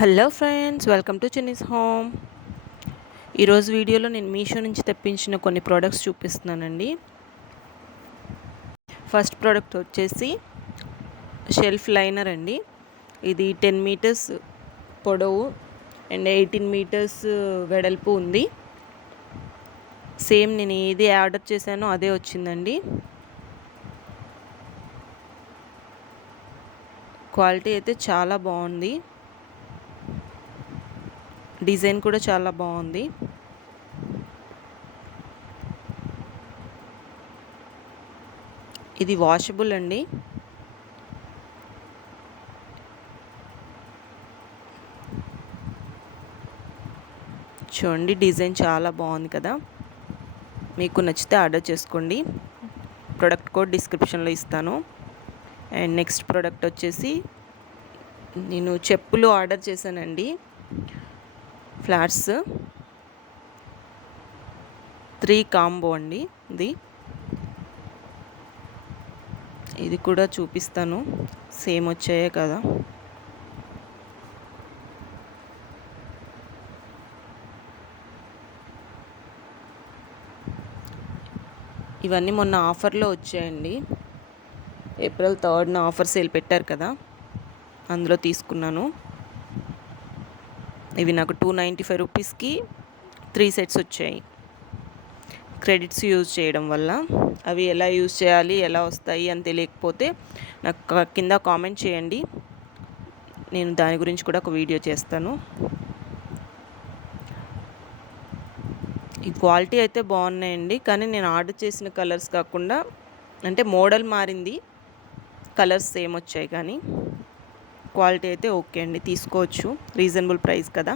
Hello friends, welcome to Chinni's home. ఈరోజు వీడియోలో నేను మీషో నుంచి తెప్పించిన కొన్ని ప్రోడక్ట్స్ చూపిస్తున్నానండి. ఫస్ట్ ప్రోడక్ట్ వచ్చేసి షెల్ఫ్ లైనర్ అండి. ఇది 10 మీటర్స్ పొడవు అండ్ 18 మీటర్స్ వెడల్పు ఉంది. సేమ్ నేను ఏది ఆర్డర్ చేశానో అదే వచ్చిందండి. క్వాలిటీ అయితే చాలా బాగుంది. డిజైన్ కూడా చాలా బాగుంది. ఇది వాషబుల్ అండి. చూడండి, డిజైన్ చాలా బాగుంది కదా. మీకు నచ్చితే ఆర్డర్ చేసుకోండి. ప్రోడక్ట్ కోడ్ డిస్క్రిప్షన్లో ఇస్తాను. అండ్ నెక్స్ట్ ప్రోడక్ట్ వచ్చేసి నేను చెప్పులు ఆర్డర్ చేశానండి. ఫ్లాట్స్ 3 కాంబో అండి. ఇది కూడా చూపిస్తాను. సేమ్ వచ్చాయే కదా. ఇవన్నీ మొన్న ఆఫర్లో వచ్చాయండి. ఏప్రిల్ 3న ఆఫర్ సేల్ పెట్టారు కదా, అందులో తీసుకున్నాను. ఇవి నాకు 295 రూపీస్కి 3 సెట్స్ వచ్చాయి. క్రెడిట్స్ యూజ్ చేయడం వల్ల. అవి ఎలా యూజ్ చేయాలి, ఎలా వస్తాయి అని తెలియకపోతే నాకు కింద కామెంట్ చేయండి. నేను దాని గురించి కూడా ఒక వీడియో చేస్తాను. ఈ క్వాలిటీ అయితే బాగున్నాయండి, కానీ నేను ఆర్డర్ చేసిన కలర్స్ కాకుండా, అంటే మోడల్ మారింది, కలర్స్ సేమ్ వచ్చాయి, కానీ క్వాలిటీ అయితే ఓకే అండి, తీసుకోవచ్చు. రీజనబుల్ ప్రైస్ కదా.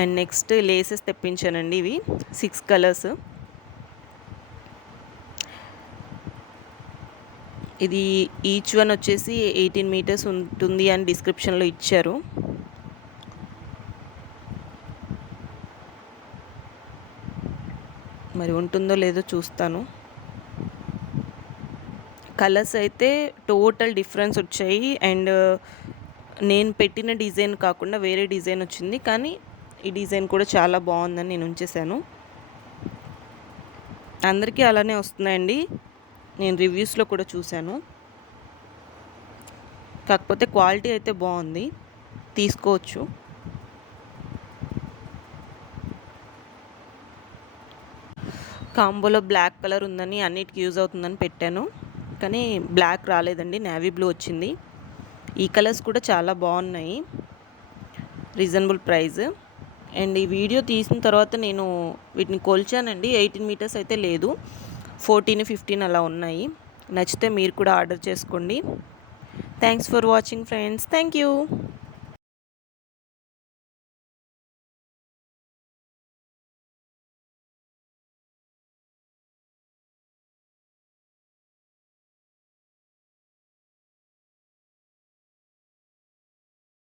అండ్ నెక్స్ట్ లేసెస్ తెప్పించానండి. ఇవి 6 కలర్స్. ఇది ఈచ్ వన్ వచ్చేసి 18 మీటర్స్ ఉంటుంది అని డిస్క్రిప్షన్లో ఇచ్చారు. మరి ఉంటుందో లేదో చూస్తాను. కలర్స్ అయితే టోటల్ డిఫరెన్స్ వచ్చాయి. అండ్ నేను పెట్టిన డిజైన్ కాకుండా వేరే డిజైన్ వచ్చింది, కానీ ఈ డిజైన్ కూడా చాలా బాగుందని నేను ఉంచేసాను. అందరికీ అలానే వస్తున్నాయండి, నేను రివ్యూస్లో కూడా చూశాను. కాకపోతే క్వాలిటీ అయితే బాగుంది, తీసుకోవచ్చు. కాంబోలో బ్లాక్ కలర్ ఉందని, అన్నిటికీ యూజ్ అవుతుందని పెట్టాను, కానీ బ్లాక్ రాలేదండి, నేవీ బ్లూ వచ్చింది. ఈ కలర్స్ కూడా చాలా బాగున్నాయి, రీజనబుల్ ప్రైస్. అండ్ ఈ వీడియో తీసిన తర్వాత నేను వీటిని కొలిచానండి. 18 మీటర్స్ అయితే లేదు, 14, 15 అలా ఉన్నాయి. నచ్చితే మీరు కూడా ఆర్డర్ చేసుకోండి. Thanks for watching friends. Thank you.